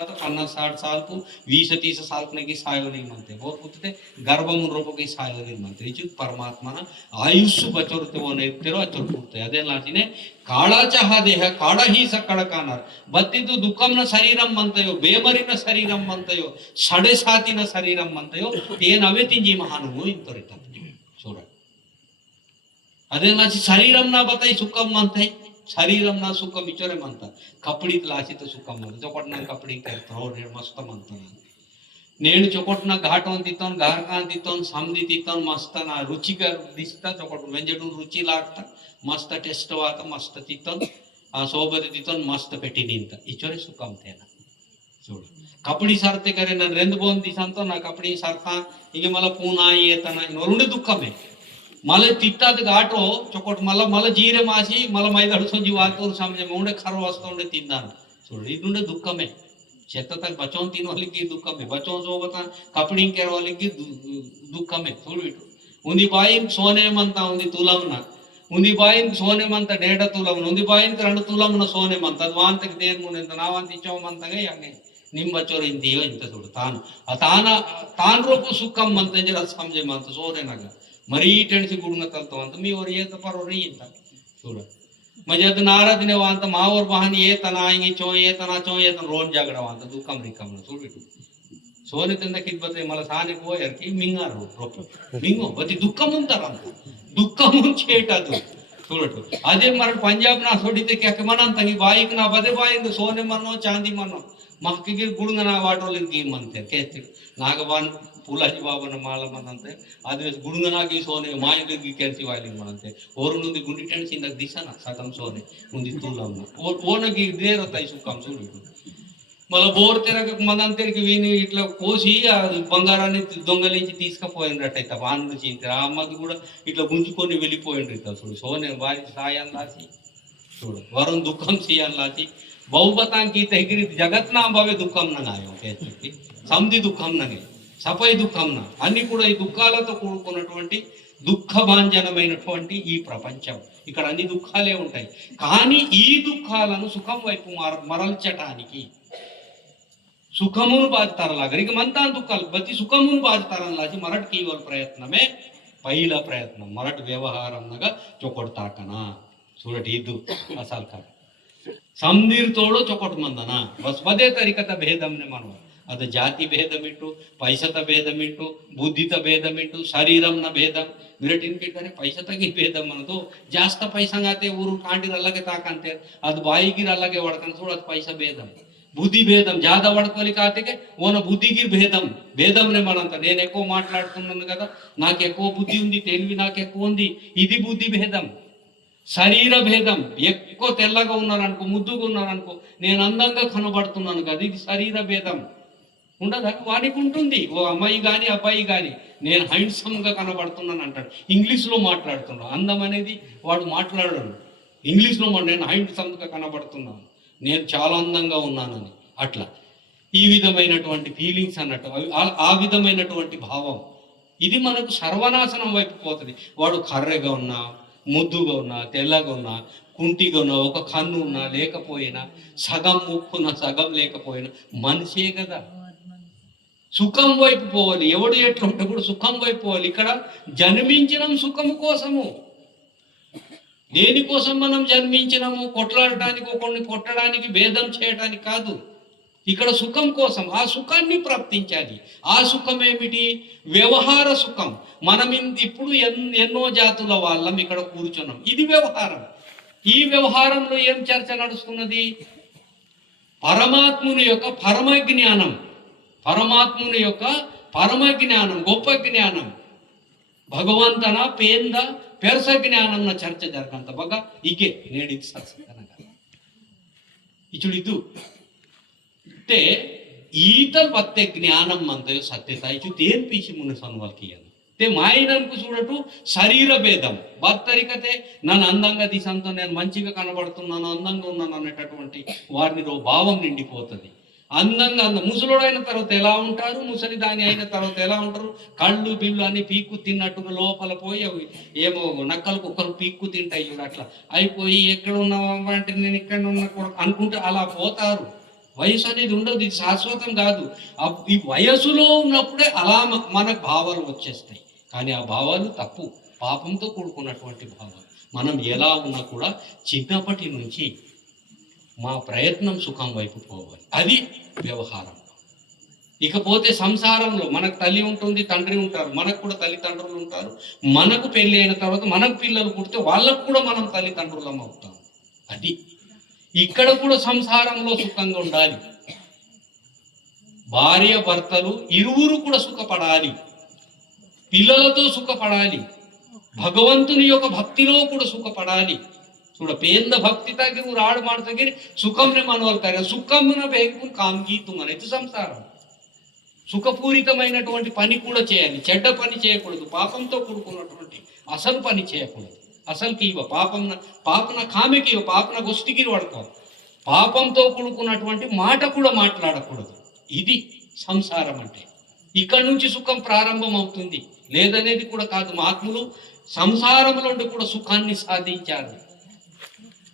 50-60 साल को 20-30 साल की सायो नहीं मानते बहुत पुतते गर्भ रोप की सायो नहीं मानते इच परमात्मा आयुष्य बचोरते वो नेत्तिरो अचर पुरते अदे लाटिने काळाचा हा देह काळ ही सकळ कानार बत्तिदु दुःखंನ शरीरं ಮಂತಯೋ ಬೇಮರಿನ ಶರೀರಂ ಮಂತಯೋ साढ़े सातीನ शरीरं ಮಂತಯೋ तेनवे तिंजी महानु इंतरिता చూడ अदे लाची शरीरं ना बताई सुखम मानते शरीरम ना सुख विचारे म्हणतात कपडीत लाचित सुखम म्हणतात चोकटना कपडी करतो मस्त म्हणतात నేను చొకొట్న ఘాటం తిత్తాను గారకాన్ తిత్తాను సంధి తిత్తాను మస్తన రుచిగా దిస్తా చొకొట్ వెంజడు రుచి లాగ్తా మస్త టెస్ట్ వాత మస్త తిత్తాను ఆ సోబతి తిత్తాను మస్త పెట్టి నింత ఇచోరే సుఖం తేన చూడు కపడి సర్తే करे ನಾನು రెండు ಬೋನ್ ದಿಸಂತ ನಾ ಕಪಡಿ ಸರ್ತಾ ಈಗ ಮಲ ಪೂನಾ ಏತನ ಇನ್ನೊಂದು ದುಃಖಮೇ मला तिट्टात गाठो चोकोट मला जीरे मासी मला मैदान सोजी वातूर समझे मुंडे खरो वस्तु उंडे तिंदान सोडी इदुंडे दुःखमे शेत तक बचों तीन वाली की दुःखमे बचों जो बता कपड़ी केर वाली की दुःखमे सोडी उंदी बाईन सोने मंता उंदी तुलमना उंदी बाईन सोने मंता डेढ़ तुलमना उंदी बाईन రెండు तुलमना सोने मंता वांतक देन मुनेंत नावांति चो मंतगे यांगे निम बचोर इंदियो इंत सोड तान रूप सुखम मंते जरा समझे मंत सोने नगा मरी टेन्शन गुडूंगा तलतो अंत मी और येत पर येत చూడ मजद नारद ने वांत मावर बहन येतना आएंगे चो येतना रोन जागड़ा वांत दुखम रिकम చూడు सोने तंद किबते मला साने कोयर की मिंगारो रोप मिंगो बति दुखम ఉంటరంత दुखम చేటదు చూడటు అదే మర పంజాబ్ నా సోడితే కెక మనంతంగి బాయిక్ నా బదే బాయిందు సోనే మన్నో చాంది మన్నో మక్కిగి గుడుంగ నా వాటోలిన్ की मनते कहते नागवान पुलाजी बाबा न माला मनते आदि गुडुंगना की सोने मायगे की कैसी वाली मनते और उन्होंने गुंडी टेंट सिंदक दिशा ना सदम सोने उन्दी तुलम और वो न की देर होता है सुकम सुड़ी मला बोर तेरा मनंते की वीनी इट्ला कोसी బంగారాన్ని దొంగలించి తీసుకపోయినట్టయితే వానుడు చింత అమ్మది కూడా ఇట్లా గుంజుకొని వెళ్ళిపోయిండ్రిత చూడు సోనే వారి సాయం లాచి చూడు వరుణ్ దుఃఖం సియాన్ లాచి बहुबतां की तहगिरी जगत ना भावे दुखम नगायो कहते समधि दुखम नगे సపై దుఃఖంన అన్ని కూడా ఈ దుఃఖాలతో కూడుకున్నటువంటి దుఃఖభాంజనమైనటువంటి ఈ ప్రపంచం ఇక్కడ అన్ని దుఃఖాలే ఉంటాయి కానీ ఈ దుఃఖాలను సుఖం వైపు మరల్చటానికి సుఖమును బాధితారలాగా ఇక మంతాన్ దుఃఖాలు బతి సుఖమును బాధితారలాచి మరట్ కేవल ప్రయత్నమే पहिला प्रयत्न मराठ व्यवहारंगा चोकोडताकना सूरट इदु असल का समदीर तोड़ो चोकोट मंदना बस पदे तरीकत भेदमने मनो अद जाति भेदमिट्टु पैसत भेदमिट्टु बुद्धित भेदमिट्टु शरीरंನ भेदम विरटिन के करे पैसतगी भेदम मनतो जास्त पैसंगाते ऊರು ಕಾಂಡಿರಲ್ಲಗೆ ತಾಕಂತೆ ಅದು ಬಾಯಿಗಿರಲ್ಲಗೆ ವಡಕನ್ ಸೋಳತ್ पैसा भेदम బుద్ధి భేదం జాదా వడకోలికాతేకే ఓన బుద్ధికి భేదం భేదంనే మనంత నేను ఎక్కువ మాట్లాడుతున్నాను కదా నాకు ఎక్కువ బుద్ధి ఉంది తెలివి నాకు ఎక్కువ ఉంది ఇది బుద్ధి భేదం శరీర భేదం ఎక్కువ తెల్లగా ఉన్నారనుకో ముద్దుగా ఉన్నారనుకో నేను అందంగా కనబడుతున్నాను కదా ఇది శరీర భేదం ఉండదా వానికి ఉంటుంది ఓ అమ్మాయి కానీ అబ్బాయి కానీ నేను హ్యాండ్సమ్గా కనబడుతున్నాను అంటాడు ఇంగ్లీష్లో మాట్లాడుతున్నాడు అందం అనేది వాడు మాట్లాడడు ఇంగ్లీష్లో నేను హ్యాండ్సమ్గా కనబడుతున్నాను నేను చాలా అందంగా ఉన్నానని అట్లా ఈ విధమైనటువంటి ఫీలింగ్స్ అన్నట్టు ఆ విధమైనటువంటి భావం ఇది మనకు సర్వనాశనం వైపు పోతుంది వాడు కర్రెగా ఉన్నా ముద్దుగా ఉన్నా తెల్లగా ఉన్నా కుంటిగా ఉన్నా ఒక కన్ను ఉన్నా లేకపోయినా సగం ముక్కున సగం లేకపోయినా మనిషే కదా సుఖం వైపు పోవాలి ఎవడు ఎట్లా ఉంటే కూడా సుఖం వైపు పోవాలి ఇక్కడ జన్మించడం సుఖము కోసము దేనికోసం మనం జన్మించినాము కొట్లాడటానికి ఒకరిని కొట్టడానికి భేదం చేయడానికి కాదు ఇక్కడ సుఖం కోసం ఆ సుఖాన్ని ప్రాప్తించాలి ఆ సుఖం ఏమిటి వ్యవహార సుఖం మనం ఇప్పుడు ఎన్నో జాతుల వాళ్ళం ఇక్కడ కూర్చున్నాం ఇది వ్యవహారం ఈ వ్యవహారంలో ఏం చర్చ నడుస్తున్నది పరమాత్ముని యొక్క పరమ జ్ఞానం గొప్ప జ్ఞానం భగవంతన పేంద పెరస జ్ఞానం చర్చ జరగంత బాగా ఇకే నేడికి సత్సంగనగా ఇచుడిదు అంటే ఈతల్ వత్తే జ్ఞానం మంతయో సత్యత ఇచు దేన్ పీచి మున సన్వల్కియను ते మాయనకు చూడటు శరీర భేదం బత్తరికతే నన్ను అందంగా తీసంతో నేను మంచిగా కనబడుతున్నాను అందంగా ఉన్నాను అనేటటువంటి వారినిలో భావం నిండిపోతుంది అందంగా ముసలుడైన తర్వాత ఎలా ఉంటారు ముసలి దాని అయిన తర్వాత ఎలా ఉంటారు కళ్ళు బిల్లు అన్ని పీక్కు తిన్నట్టుగా లోపల పోయి ఏమో నక్కలు కుక్కలు పీక్కు తింటాయి అట్లా అయిపోయి ఎక్కడ ఉన్నావు అంటే నేను ఇక్కడ ఉన్నా కూడా అనుకుంటే అలా పోతారు వయసు అనేది ఉండదు, ఇది శాశ్వతం కాదు. ఈ వయసులో ఉన్నప్పుడే అలా మనకు భావాలు వచ్చేస్తాయి, కానీ ఆ భావాలు తప్పు, పాపంతో కూడుకున్నటువంటి భావాలు. మనం ఎలా ఉన్నా కూడా చిన్నప్పటి నుంచి మా ప్రయత్నం సుఖం వైపు పోవాలి, అది వ్యవహారం. ఇకపోతే సంసారంలో మనకు తల్లి ఉంటుంది, తండ్రి ఉంటారు, మనకు కూడా తల్లిదండ్రులు ఉంటారు. మనకు పెళ్ళి అయిన తర్వాత మనకు పిల్లలు పుడితే వాళ్ళకు కూడా మనం తల్లిదండ్రులం అవుతాం. అది ఇక్కడ కూడా సంసారంలో సుఖంగా ఉండాలి. భార్య భర్తలు ఇరువురు కూడా సుఖపడాలి, పిల్లలతో సుఖపడాలి, భగవంతుని యొక్క భక్తిలో కూడా సుఖపడాలి. చూడ పేంద భక్తి తగ్గి నువ్వు రాడు మాట తగ్గి సుఖంనే మనవాళ్ళు కరే సుఖమున బేగు కామ్గీతు అనేది సంసారం. సుఖపూరితమైనటువంటి పని కూడా చేయాలి, చెడ్డ పని చేయకూడదు, పాపంతో కూడుకున్నటువంటి అసలు పని చేయకూడదు. అసలుకి ఇవ పాపన కామెకి ఇవ పాపన గొష్టికి పడుకో, పాపంతో కూడుకున్నటువంటి మాట కూడా మాట్లాడకూడదు. ఇది సంసారం అంటే. ఇక్కడ నుంచి సుఖం ప్రారంభం అవుతుంది, లేదనేది కూడా కాదు. మహాత్ములు సంసారంలో కూడా సుఖాన్ని సాధించారు,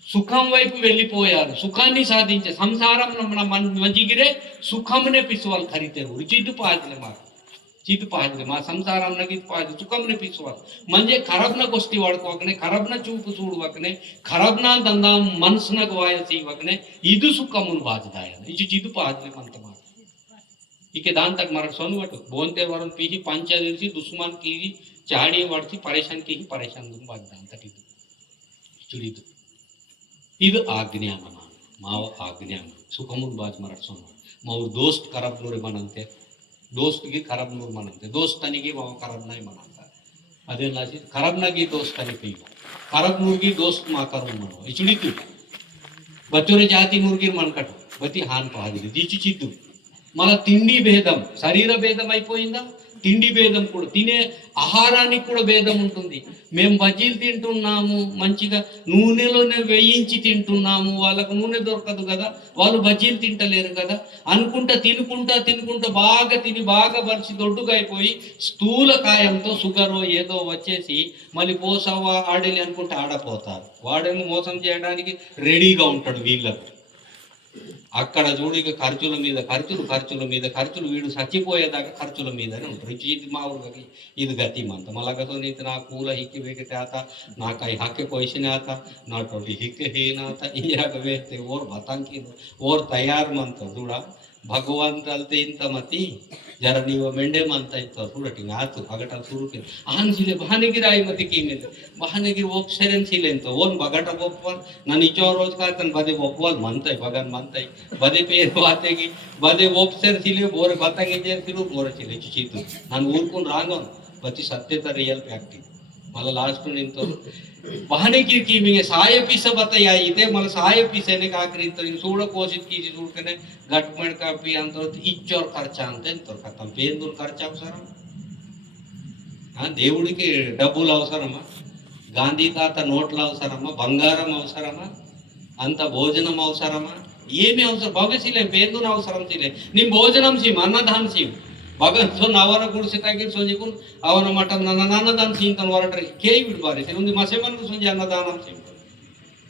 సుఖం వైపు వెళ్ళిపోయారు, సుఖాన్ని సాధించే సంసారంలో మంచిగిరే సుఖంనే పిసువాలి ఖరీదేరు చిట్టు పాదిలే చిట్టు పాదిలే మా సంసారం నగిది పాది సుఖంనే పిసువాలి म्हणजे खराबना गोष्टी वाढकवाकने खराबना चूप చూడవకనే खराबना ದಂದಾ ಮನಸ್ಸನಗ ವಾಯಸಿ ವಕನೆ ಇದು ಸುಖಮುನ್ ಬಾಜದಾಯ ಇದು ಚಿದು ಪಾದಿಲೆ ಮಂತ ಮಾಡ इके दान तक मराठ सोनवट बोनते वरण पीही पंचायती दुश्मन की चाड़ी वाड़ती परेशान की परेशान दुम बाज दान तक ಇದು ಚುಡಿದು ಇದು ಆಜ್ಞಾಮನ ಮಾವ ಆಜ್ಞಾಮ ಸುಖಮುನ್ ಬಾಜ್ ಮರಾಠ सोनवट माव दोस्त खराब नूरे मनंते दोस्त की खराब नूर मनंते दोस्तानिगे माव खराब नाही मनंता अदे लाजी खराब नागी दोस्तानी पीगो खराब नूरगी दोस्त मा करू मनो इचुडितु बचोरे जाती नूरगी मनकट बती हान पाहदिली दिची चिद्दु मला తిండి భేదం శరీర భేదం అయిపోయిందా, తిండి భేదం కూడా, తినే ఆహారానికి కూడా భేదం ఉంటుంది. మేము బజ్జీలు తింటున్నాము, మంచిగా నూనెలోనే వేయించి తింటున్నాము, వాళ్ళకు నూనె దొరకదు కదా, వాళ్ళు బజ్జీలు తింటలేరు కదా అనుకుంటా తినుకుంటా బాగా తిని బాగా పరిచి దొడ్డుగా అయిపోయి స్థూల కాయంతో షుగర్ ఏదో వచ్చేసి మళ్ళీ పోసావా ఆడేలి అనుకుంటే ఆడపోతారు. వాడేమో మోసం చేయడానికి రెడీగా ఉంటాడు వీళ్ళకు. అక్కడ చూడిక ఖర్చుల మీద ఖర్చులు వీడు చచ్చిపోయేదాకా ఖర్చుల మీదనే ఉంటారు. ఇది మామూలుగా ఇది ಗತಿ ಮಂತ ಮಲಗಸೋ ನೀತ ನಾ ಕೂಲ ಹಿಕ್ಕಿ ಬೇಕತೆ ಆತ ನಾ ಕೈ ಹಾಕಿ ಕೊಯ್ಸಿನ ಆತ ನಾ ಟೋಟಿ ಹಿಕ್ಕಿ ಹೇನಾತ ಇಯಾಗ ವೇತೆ ಓರ್ ಬತಾಂಕಿ ಓರ್ ತಯಾರು ಮಂತ చూడ ಭಗವಂತ ಅಲ್ತೆ ಇಂತ ಮತಿ जरा ನೀವು ಮೆಂಡೆ ಮಂತ ಇತ್ತು ಸುಡಟಿ ಆತು ಅಗಟ ಸುರುಕೆ ಆನ್ಸಿಲೆ ಬಹಾನೆಗಿರಾಯಿ ಮತಿ ಕೀಮೆಲೆ ಬಹಾನೆಗಿರಿ ಒಪ್ಸೆರೆನ್ ಸಿಲೆ ಅಂತ ಓನ್ ಬಗಟ ಒಪ್ಪವಲ್ ನಾನು ಇಚೋ ರೋಜ್ ಕಾತನ್ ಬದೆ ಒಪ್ಪವಲ್ ಮಂತೈ ಬಗನ್ ಮಂತೈ ಬದೆ ಪೇರ್ ವಾತೆಗಿ ಬದೆ ಒಪ್ಸೆರ್ ಸಿಲೆ ಬೋರೆ ಬತಂಗಿ ಜೇರ್ ಸಿರು ಬೋರೆ ಸಿಲೆ ಚಿಚಿತು ನಾನು ಊರ್ಕೊಂಡು ರಾಂಗೋನ್ ಬತಿ ಸತ್ಯತ ರಿಯಲ್ ಫ್ಯಾಕ್ಟ್ मला लास्ट निंतो बहाने की मी सहाय पीस बताया इथे मला सहाय पीसेने का करीत सोड कोशिश की सोडकने गटमण का पी अंतर इच्चोर खर्चा अंते तो खत्म पेंदूर खर्चा అవసరం దేవుడికి డబ్బులు అవసరమా, గాంధీ తాత నోట్ల అవసరమా, బంగారం అవసరమా, అంత భోజనం అవసరమా, ఏమి అవసరం భగసిలే పేందున అవసరం సిలే నీ భోజనం సీమ అన్నదానం సీమ भगन सो नावाना गुडसे तागिर सोजिकुन आवना मटन नानादान सींतन वरटरे केई बिडबारे से उंदी मसेमन सोजि अन्नदानम सीम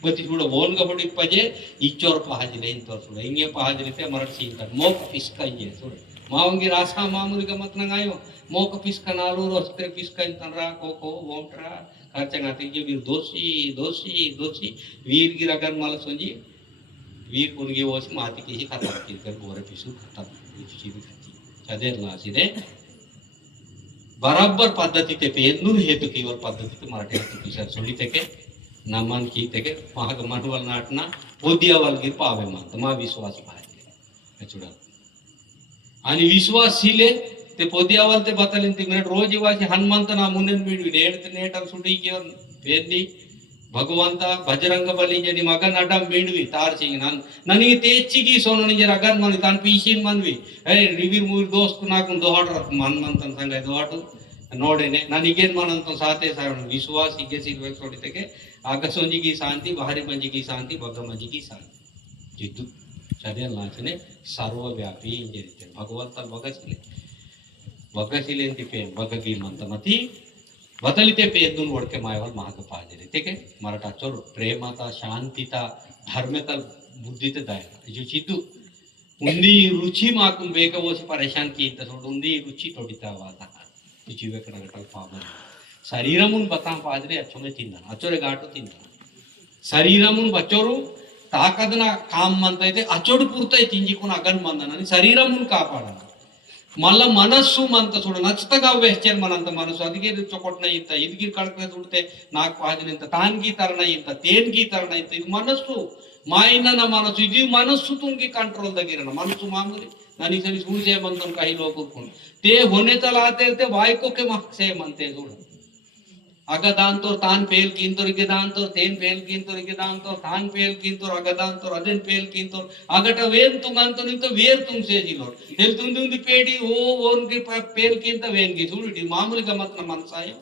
बति जुड ओन गबडी पजे इच्चोर पहाजिले इंतोर सुड इंगे पहाजिले मरट सींतन मोक पिस्का इंगे सुड मावंगी रासा मामूली गमत नगायो मोक पिस्का नालू रोस्ते पिस्का इंतन रा कोको वोंट्रा खर्चंगाते के वीर दोसी वीर गिरगन माल सोजि वीर कुनगी ओसी माती की खतम की कर बोरे पिसु खतम इची चदेरलासिदे बराबर पद्धति ते पेंदून हेतु कीवर पद्धति ते मराठी हेतु किशोर सोडीते के नमन की ते के महाग मनवल नाटना पोदियावल गिर पावे मानत मा विश्वास पाहिजे चुडा आणि विश्वास सिले ते पोदियावल ते बतलिन ते मिनिट रोज वासी हनुमंत ना मुनेन मिडवी नेटल सुडी के वेदी भगवंत बजरंग बली जनी मगन अड्डा मीडवी तार सिंह ನನಗೆ ತೇಚ್ಚಿಗಿ ಸೋನು ನಿಜರ ಅಗನ್ ಮನಿ ತಾನ್ ಪೀಶಿನ್ ಮನ್ವಿ ಏ ರಿವಿರ್ ಮೂರ್ ದೋಸ್ತ್ ನಾಕು ದೋಹಾಡ್ರ ಮನ್ ಮಂತನ್ ಸಂಗ ದೋಹಾಡು ನೋಡೇನೆ ನನಗೇನ್ ಮನಂತ ಸಾತೆ ಸಾರಣ ವಿಶ್ವಾಸ ಇಗೆ ಸಿಗ್ಬೇಕು ಸೋಡಿತೆಗೆ ಆಗ ಸೋಂಜಿಗಿ ಶಾಂತಿ ಬಾಹರಿ ಮಂಜಿಗಿ ಶಾಂತಿ ಬಗ್ಗ ಮಂಜಿಗಿ ಶಾಂತಿ ಜಿದ್ದು ಚದೇ ಲಾಚನೆ ಸರ್ವವ್ಯಾಪಿ ಇಂಜರಿತೆ ಭಗವಂತ ಬಗಸಿಲೆ ಅಂತಿಪೆ ಬಗಗಿ ಮಂತ ಮತಿ बदलते पेदून वडके मायवर महाग पाहिजे ते के मराठाचोर प्रेमाता शांतीता धर्मता बुद्धीते दायला जो चिद्दू उंदी रुचि माकून बेकवोसी परेशान कीत सोड उंदी रुचि तोडितावाता रुचि वेकड़गटल पावन शरीरमुन बता पादरे अच्छोमे तिंदा अच्छोरे घाटो तिंदा शरीरमुन बच्चोरू ताकदना काम मंतैते अचोड पुरतै तिंजिकुन अगन मंदननी शरीरमुन कापाडन మళ్ళా మనస్సు మంత చూడ నచ్చతగా వేస్తారు మనంత మనసు అదిగే చొకొట్న ఇంత ఇదిగి కడకనే చూడితే నాకు పాదిన ఇంత తాన్కి తరణ ఇంత తేన్కి తరణ ఇంత ఇది మనస్సు మాయన మనసు ఇది మనస్సు తుంగి కంట్రోల్ దగ్గర మనసు మామూలు నని సరి చూసే మంతం काही लोग को ते होने चलाते ते वायको के मक्से मनते చూడ अगदांतोर तान पेल किंतोर इगदांतोर तेन पेल किंतोर इगदांतोर तान पेल किंतोर अगदांतोर अदेन पेल किंतोर अगट वेन तुंगंतो निंतो वेर तुम सेजिलोर तेल तुंदुंदी पेडी ओ ओन की पेल किंत वेन की చూడి మామూలుగా మతన మనసాయ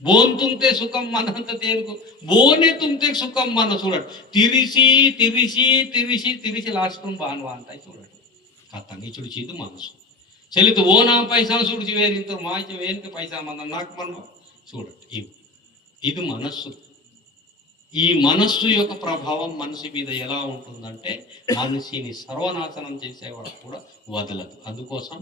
बोन तुमते सुखम मनंत तेन को बोने तुमते सुखम मन చూడ తిరిసి తిరిసి తిరిసి తిరిసి లాస్ట్ కు బాన్వా అంటాయి చూడ కతంగి చూడి ఇది మనసు చెలిత ఓనా పైసా చూడి వేరింతో మాయ వేన్కి పైసా మన నాకు మన చూడండి ఇది మనస్సు ఈ మనస్సు యొక్క ప్రభావం మనిషి మీద ఎలా ఉంటుందంటే మనిషిని సర్వనాశనం చేసేవాడు కూడా వదలదు అందుకోసం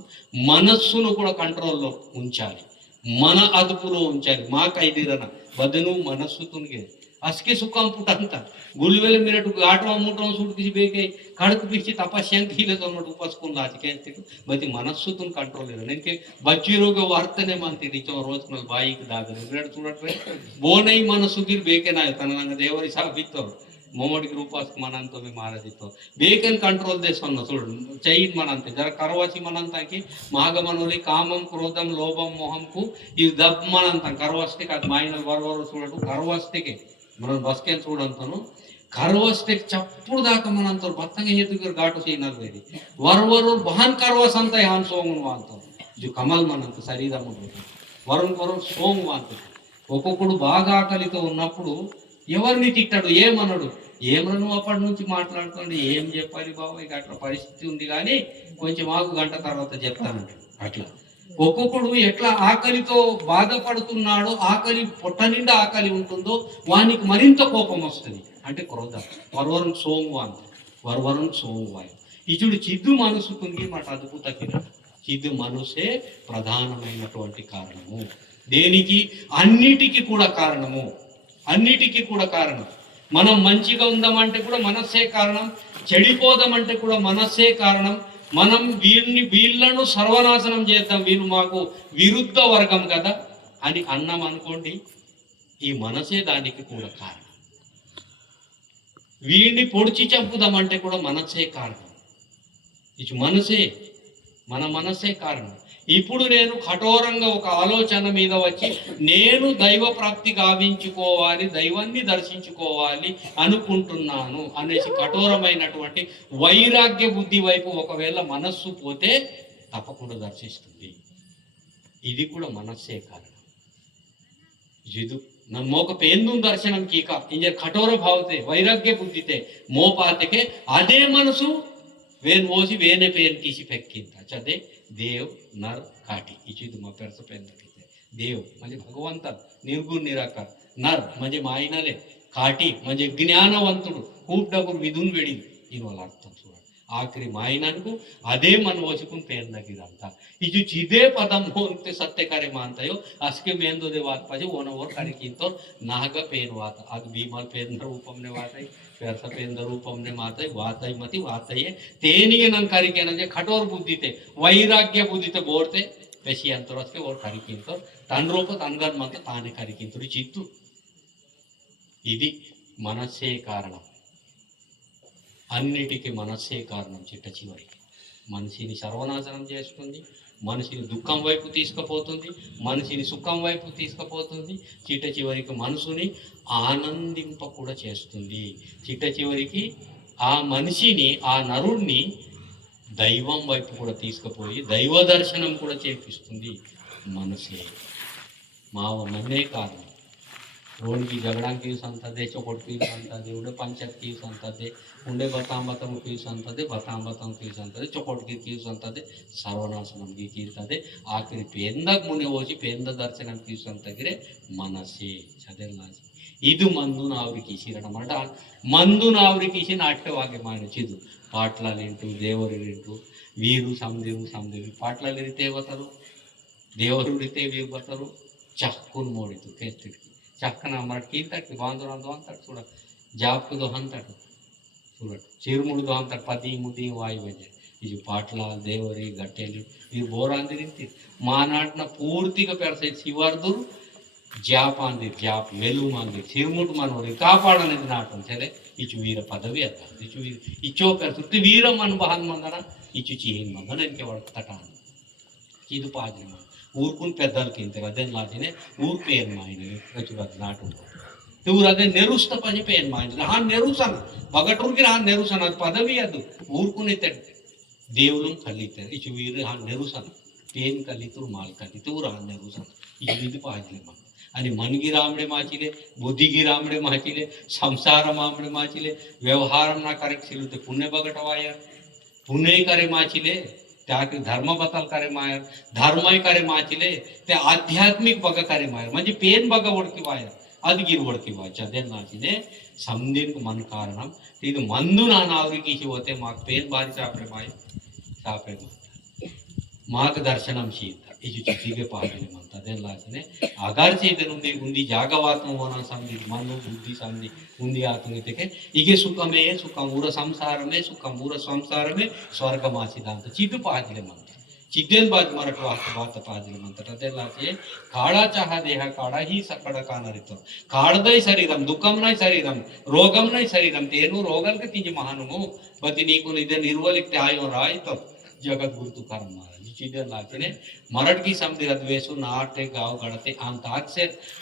మనస్సును కూడా కంట్రోల్లో ఉంచాలి మన అదుపులో ఉంచాలి మా కైదిరన బదను మనస్సు తునిగే అస్కే సుఖం పుటంత గుల్వెల మినటు గాటవ మూటం సుడు కిసి బేకే కడుకు పిచ్చి తపస్యం కీలే తోనటు ఉపస్కున్ లాజికే బతి మనస్సు తున్ కంట్రోల్ ఇర నెంకే బచ్చి రోగ వర్తనే మంతి రిచో రోజ్ కల్ బాయికి దాగరు బ్రెడ్ చూడట్రే బోనై మనస్సు గిర్ బేకే నా తననంగ దేవరి సాబితో मोमोडिक रूपास मनांतो में महाराजितो बेकन कंट्रोल दे सोन्न చూడు చైన్ మనంతే జర కరవాసి మనంతాకి మాగమనోలి కామం క్రోధం లోభం మోహంకు ఈ దబ్ మనంతం కరవాస్తే కాదు మైనల్ వరవరు చూడటు కరవాస్తేకే మనం బస్కెన్ చూడంతను కరవాస్తే చప్పుడు దాకా మనంతో బత్తంగా హేతుగర్ ఘాటు చేయనల్ వేది వరవరు బహన్ కరవాస్ అంత యాన్ సోంగును వాంతో జు కమల్ మనంత శరీరం వరుణ్ వరుణ్ సోంగు వాంత ఒక్కొక్కడు బాగా ఆకలితో ఉన్నప్పుడు ఎవరిని తిట్టాడు ఏమన్నాడు ఏమను అప్పటి నుంచి మాట్లాడుకోండి ఏం చెప్పాలి బాబు ఇక అట్లా పరిస్థితి ఉంది కానీ కొంచెం మాకు గంట తర్వాత చెప్తానండి అట్లా ఒక్కొక్కడు ఎట్లా ఆకలితో బాధపడుతున్నాడో ఆకలి పొట్ట నిండా ఆకలి ఉంటుందో వానికి మరింత కోపం వస్తుంది అంటే క్రోధ వరవరం సోమవాన్ వరవరం సోమవాయు ఇచుడు చిద్దు మనసు కుంగి మాట అద్భుత కిరణ చిద్దు మనసే ప్రధానమైనటువంటి కారణము దేనికి అన్నిటికీ కూడా కారణము అన్నిటికీ కూడా కారణం మనం మంచిగా ఉందామంటే కూడా మనస్సే కారణం చెడిపోదామంటే కూడా మనస్సే కారణం మనం వీళ్ళను సర్వనాశనం చేద్దాం వీళ్ళు మాకు విరుద్ధ వర్గం కదా అని అన్నాం అనుకోండి ఈ మనసే దానికి కూడా కారణం వీడిని పొడిచి చంపుదామంటే కూడా మనస్సే కారణం ఇది మన మనస్సే కారణం ఇప్పుడు నేను కఠోరంగా ఒక ఆలోచన మీద వచ్చి నేను దైవ ప్రాప్తి గావించుకోవాలి దైవాన్ని దర్శించుకోవాలి అనుకుంటున్నాను అనేసి కఠోరమైనటువంటి వైరాగ్య బుద్ధి వైపు ఒకవేళ మనస్సు పోతే తప్పకుండా దర్శిస్తుంది ఇది కూడా మనస్సే కారణం ఇది నమ్మోక పేందు దర్శనం కీక ఇంజ కఠోర భావతే వైరాగ్య బుద్ధితే మోపాతకే అదే మనసు వేన్ ఓసి వేనే పేరు తీసి పెక్కింత చదే देव नर काठी हिची तुम्हा पेरसपेन दाखवते देव म्हणजे भगवंत निर्गुण निराकार नर म्हणजे मायनाले काठी म्हणजे ज्ञानवंतुడు खूप डबुर विधून वेडी इनवाला अर्थ చూడ ఆఖరి మాయనకు అదే మన వసుకుని పేన్ దగిరంత ఇది చిదే పదం హోంతే సత్యకారే మాంతయో అస్కే మేందో దే વાત પછી ઓનવર કરી કીતો નાગ પેન વાત આ બીમલ પેન ರೂಪಂನೆ વાતೈ પેરસ પેન ರೂಪಂನೆ ಮಾತೈ ವಾತೈ ಮತಿ ವಾತೈ ತೇನಿಗೆ ನನ್ ಕರಿಕೆನಂಜೆ ಕಠೋರ ಬುದ್ಧಿತೆ ವೈರಾಗ್ಯ ಬುದ್ಧಿತೆ ಬೋರ್ತೆ ಬೆಸಿ ಅಂತರಸ್ಕೆ ಓರ್ ಕರಿಕಿಂತೋ ತನ್ ರೂಪ ತನ್ಗನ್ ಮಂತ ತಾನೇ ಕರಿಕಿಂತುಡಿ ಚಿತ್ತು ఇది మనస్సే కారణం అన్నిటికీ మనస్సే కారణం చిట్ట చివరికి మనిషిని సర్వనాశనం చేస్తుంది మనిషిని దుఃఖం వైపు తీసుకుపోతుంది మనిషిని సుఖం వైపు తీసుకుపోతుంది చిట్ట చివరికి మనసుని ఆనందింప కూడా చేస్తుంది చిట్ట చివరికి ఆ మనిషిని ఆ నరుణ్ణి దైవం వైపు కూడా తీసుకుపోయి దైవ దర్శనం కూడా చేపిస్తుంది మనసే మావ మన్నే కారణం रोड की झगड़ा की संता दे चौकट की संता दे उड़े पंचायत की संता दे उंडे बताम की संता दे बताम की संता दे चौकट की संता दे सर्वनाशनम की कीर्ता दे आखिरी पेंदक मुने होची पेंद दर्शनम की संता गिरे मनसे చదెల్లాజి ಇದು ಮಂದು ನಾವ್ರಿಗೆ ಶಿರಣ ಮರಟ ಮಂದು ನಾವ್ರಿಗೆ ನಾಟ್ಯವಾಗಿ ಮಾಡಿಸಿದ್ದು ಪಾಟ್ಲಾಲಿಂಟು ದೇವರಿಲಿಂಟು ವೀರು ಸಮದೇವಿ ಪಾಟ್ಲಾಲಿರಿತೆ ಬತ್ತರು ದೇವರುಡಿತೆ ವೀರು ಬತ್ತರು ಚಕ್ಕುನ್ ಮೋಡಿತು ಕೆತ್ತಿಡ್ಕಿ ಚಕ್ಕನ ಮರಟ್ ಕೀಂತಟ್ಟಿ ಬಾಂಧುರಂದು ಅಂತಾడు చూడ జాపుదో అంటాడు చూడటు చిరుముడుదో అంటాడు పది ముది వాయువజ ఇది పాట్ల దేవరి గట్టెలు ఇవి ಬೋರಾಂದಿರಿಂತಿ ಮಾನಾಟ್ನ ಪೂರ್ತಿగా పెడతాయి శివార్దురు జాపాంది జాప్ వెలుమంది చిరుముడు మనోడి కాపాడనేది నాటం సరే ఇచ్చు వీర పదవి అర్థం ఇచ్చు వీర ఇచ్చో పెడుతుంది వీరం మన బహన్ మందన ఇచ్చు చీన్ మందన ఇంకే వాడు తటాను ఇది పాజన ఊరుకుని పెద్దలకి ఇంత అదే లాజినే ఊరు పేరు మాయన చూడదు నాటు ಇವ್ರು ಅದೇ ನೆರುಸ್ತ ಪಜೆ ಪೇನ್ ಮಾಡಿದ್ರೆ ಹಾನ್ ನೆರುಸನ ಬಗಟೂರ್ಗೆ ಹಾನ್ ನೆರುಸನ ಅದು ಪದವಿ ಅದು ಊರ್ಕುನಿತೆ దేవులు కలితారు ఇచ్చు వీరు ಹಾನ್ ನೆರುಸನ ಪೇನ್ ಕಲಿತರು ಮಾಲ್ ಕಲಿತರು ಹಾನ್ ನೆರುಸನ ಇದು ಪಾಜಲೆ ಮಾ అని మన్గిరాముడే మాచిలే బుద్ధిగిరాముడే మాచిలే సంసారం ఆముడే మాచిలే వ్యవహారం నా కరెక్ట్ సిలుతే పుణ్య బగటవాయ पुण्य करे माचिले त्या धर्म बदल करे मायर धर्मय करे माचिले ते आध्यात्मिक बघ करे मायर म्हणजे पेन बघ ओळखी वायर अदगिर ओळखी वायच्या अದೇ ನಾಚಿನೆ ಸಮದಿನ ಮನ ಕಾರಣ ಇದು ಮಂದು ನಾನು ಅವರಿಗೆ ಹೋತೆ ಮಾಕ್ ಪೇನ್ ಬಾರಿ ಚಾಪೆ ಮಾಯ ಚಾಪೆ ಮಾರ್ಗದರ್ಶನಂ ಶೀತ ಇದು ಚಿತ್ತಿಗೆ ಪಾದನೆ ಅಂತ ಅದೇ ನಾಚಿನೆ ಅಗಾರ್ಚೆ ಇದನ್ನು ಉಂದಿ ಜಾಗವಾತ್ಮವನ ಸಂಧಿ ಮನು ಬುದ್ಧಿ ಸಂಧಿ ಉಂದಿ ಆತ್ಮೀಯತೆಗೆ ಹೀಗೆ ಸುಖಮೇ ಸುಖ ಮೂರ ಸಂಸಾರಮೇ ಸುಖ ಮೂರ ಸಂಸಾರಮೇ ಸ್ವರ್ಗ ಮಾಸಿದ ಅಂತ ಚಿದ್ದು ಪಾದಿಲೆ ಮಂತ चिद्देन बाज मराठ वात पादिले म्हणतात त्यालाचे काळाचा हा देह काळा ही सकड कानरितो काळदय शरीरम दुःखम नाही शरीरम रोगम नाही शरीरम तेनु रोगल के तिजे महानुमो बती नीको इदे निर्वलिकते आयो रायतो जगत गुरु तुकाराम महाराज चिद्देन लाचने मराठ की समझिरा द्वेषु नाटे गाव गडते ಅಂತ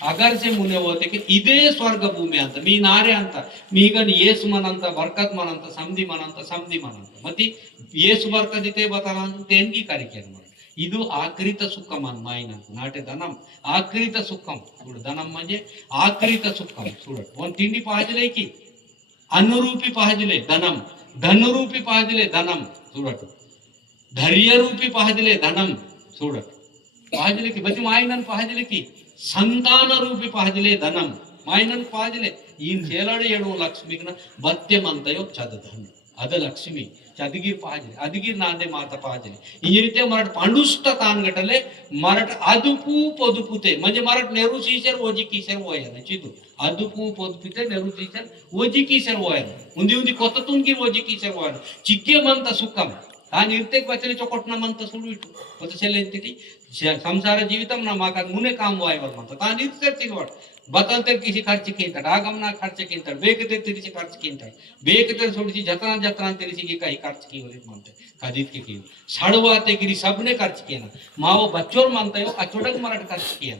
अगरचे मुने होते की इदे स्वर्ग भूमी ಅಂತ मी नारे ಅಂತ मीगन येसु मनंत बरकत मनंत समधी मनंत मती येसु बरकत इते बताला तेनगी कार्यक्रम ಇದು ಆಕ್ರಿತ ಸುಖಂ ಅನ್ಮಾಯಿನ ನಾಟೆ ಧನಂ ಆಕ್ರಿತ ಸುಖಂ చూడు ధనం म्हणजे ಆಕ್ರಿತ ಸುಖಂ చూడు ಒಂದು ತಿಂಡಿ ಪಾಜಲೆ की ಅನ್ನರೂಪಿ ಪಾಜಲೆ ಧನಂ ಧನರೂಪಿ ಪಾಜಲೆ ಧನಂ చూడటు धैर्य रूपी पाहदिले धनम చూడటు पाहदिले की बती मायनन पाहदिले की संतान रूपी पाहदिले धनम मायनन पाहदिले ಈ ಸೇಲಾಡೆ ಎಡು ಲಕ್ಷ್ಮಿಗ್ನ ಬತ್ಯಮಂತಯೋ ಚದ ಧನ ಅದ ಲಕ್ಷ್ಮಿ ಚದಗಿರ್ ಪಾಹದಿಲೆ ಅದಗಿರ್ ನಾದೆ ಮಾತ ಪಾಹದಿಲೆ ಈ ರೀತಿ ಮರಾಠ ಪಾಂಡುಷ್ಟ ತಾನ್ಗಟಲೆ ಮರಾಠ ಅದುಪು ಪದುಪುತೆ म्हणजे मराठ नेहरू सीसर ओजी कीसर वयन चिदू अदुपु पदपुते नेहरू सीसर ओजी कीसर वयन उंदी उंदी कोततून की ओजी कीसर वयन चिक्के मंत सुखम ಆ ನಿರ್ತೆಕ್ ಬಚನೆ ಚೊಕೊಟ್ನ ಮಂತ ಸುಳ್ಳಿಟ್ಟು ಮತ್ತೆ ಸೆಲೆಂತಿಟಿ ಸಂಸಾರ ಜೀವಿತಂ ನಾ ಮಾಕ ಮುನೆ ಕಾಮ್ ವಾಯವರ್ ಮಂತ ತಾ ನಿರ್ತೆ ತಿಲ್ವಟ್ ಬತಂತೆ ಕಿಸಿ ಖರ್ಚಿ ಕಿಂತ ಆಗಮನ ಖರ್ಚಿ ಕಿಂತ ಬೇಕತೆ ತಿರಿಸಿ ಖರ್ಚಿ ಕಿಂತ ಬೇಕತೆ सोडची जतना तिरिसी की काही खर्च की होली म्हणते कधीत की साडवाते गिरी सबने खर्च किया माव बच्चोर मानतायो अचोडक मराठ खर्च किया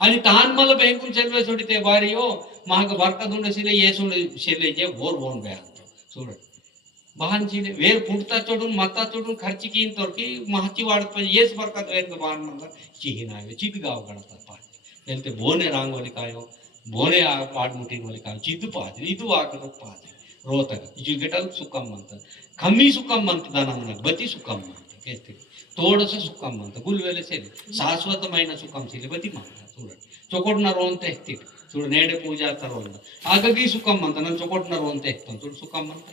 आणि तान मला बँकून चलवे सोडी ते बारी हो महाग बरका दोंड सिले ये सोडे शेले जे भोर भोन बया सोड बहानचीने वेर फुटता चढून माता चढून खर्ची कीन तर की महाची वाढत पाहिजे येच बरकत वेर बहान म्हणतात चिही नाही चित गाव गणतात पाहिजे ते बोने रांगोली कायो बोने पाडमुटीनोली कायो चित पाहिजे ಇದು ಆಕದ ಪಾಹಿजे ರೋತಕ ಇದು ಗೆಟಲ್ ಸುಖಂ म्हणतात कमी सुखम म्हणतात दाना बती सुखम म्हणतात कहते थोडस सुखम म्हणतात गुलवेले सेले शाश्वतమైన सुखम सेले बती म्हणतात చూడండి చొకొట్న రోంతే ఎక్తి చూడు నేడే పూజ తరోంద ಆಗಗಿ ಸುಖಂ ಅಂತ ನನ್ನ ಚೊಕೊಟ್ನ ರೋಂತೆ ಎಕ್ತಾನ చూడు ಸುಖಂ ಅಂತ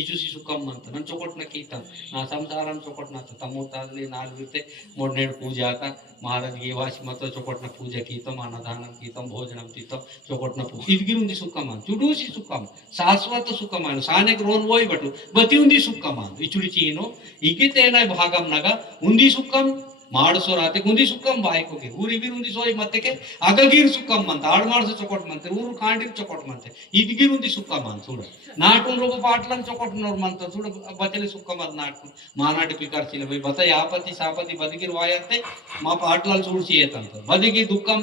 ಇಚುಸಿ ಸುಖಂ ಅಂತ ನನ್ನ ಚೊಕೊಟ್ನ ಕೀತಾನ ನಾ ಸಂಸಾರಂ ಚೊಕೊಟ್ನ ತಮೋತಾದಲ್ಲಿ ನಾಲ್ವಿತೆ ಮೊಡ್ನೇಡ್ ಪೂಜೆ ಆತ ಮಹಾರಾಜ್ಗೆ ವಾಸಿ ಮತ ಚೊಕೊಟ್ನ ಪೂಜೆ ಕೀತಂ ಅನ್ನದಾನಂ ಕೀತಂ ಭೋಜನಂ ಕೀತಂ ಚೊಕೊಟ್ನ ಪೂಜೆ ಇದ್ಗಿರ್ ಉಂದಿ ಸುಖಂ ಅಂತ ಚುಡೂಸಿ ಸುಖಂ ಶಾಶ್ವತ ಸುಖಂ ಅನು ಸಾನೆಗ್ ರೋನ್ ಹೋಯ್ ಬಟು ಬತಿ ಉಂದಿ ಸುಖಂ ಅಂತ ಇಚುಡಿಚಿ ಏನು ಇಗಿತೇನ ಭಾಗಂ ನಗ ಉಂದಿ ಸುಖಂ ಮಾಡಿಸೋ ರಾತೆ ಗುಂದಿ ಸುಕ್ಕಂ ಬಾಯ್ಕೋಗಿ ಊರಿಗಿರ್ ಉಂದಿ ಸೋಯ್ ಮತ್ತೆಗೆ ಅಗಗಿರ್ ಸುಕ್ಕಂ ಅಂತ ಆಡ್ ಮಾಡಿಸೋ ಚೊಕೊಟ್ ಮಂತೆ ಊರು ಕಾಂಡಿರ್ ಚೊಕೊಟ್ ಮಂತೆ ಇದ್ಗಿರ್ ಉಂದಿ ಸುಕ್ಕಂ ಅಂತ చూడ ನಾಟುನ್ ರೋಗ ಪಾಟ್ಲನ್ ಚೊಕೊಟ್ನೋರ್ ಮಂತ చూడ ಬಚಲೆ ಸುಕ್ಕಂ ಅಂತ ನಾಟು ಮಾನಾಟಿ ಪಿಕರ್ಸಿಲೆ ಬೈ ಬತ ಯಾಪತಿ ಸಾಪತಿ ಬದಿಗಿರ್ ವಾಯತ್ತೆ ಮಾ ಪಾಟ್ಲನ್ ಸೂಡ್ಸಿ ಏತಂತ ಬದಿಗಿ ದುಃಖಂ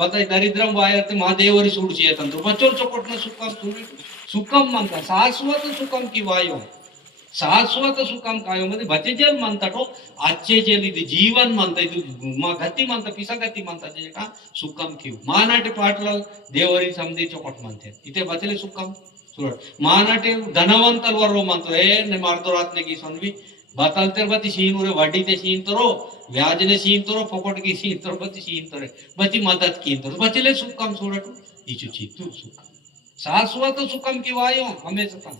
ಬತ ದರಿದ್ರಂ ವಾಯತ್ತೆ ಮಾ ದೇವರಿ ಸೂಡ್ಸಿ ಏತಂತ ಬಚ್ಚೋರ್ ಚೊಕೊಟ್ನ ಸುಕ್ಕಂ ಸುಕ್ಕಂ ಅಂತ ಶಾಶ್ವತ ಸುಕ್ಕಂ ಕಿ ವಾಯೋ शाश्वत सुखम काय मध्ये बचेजेल म्हणतात हो आजचे जेल ಇದು ಜೀವನ್ म्हणता ಇದು ಗತಿ म्हणता पिसागती म्हणता जे का सुखम किव मानाटे पाटलाल देवरी समधी चोकट म्हणते इथे बचले सुखम सोड मानाटे धनवंतल वरो म्हणतो ए ने मारतो रातने की सोनवी बतलते बती शीन उरे वडी ते शीन तरो व्याजने शीन तरो फोकट की शीन तरो बती शीन तरे बती मदत की तरो बचले सुखम सोडटू इचु चित्तू सुखम शाश्वत सुखम की वायो हमेशा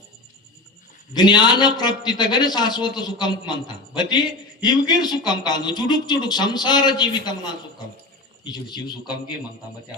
ज्ञान प्राप्ती तगने शाश्वत सुखम म्हणता बती इवगीर सुखम कानो चुडुक चुडुक संसार जीवितमना सुखम इचुड शिव सुखम की म्हणता बती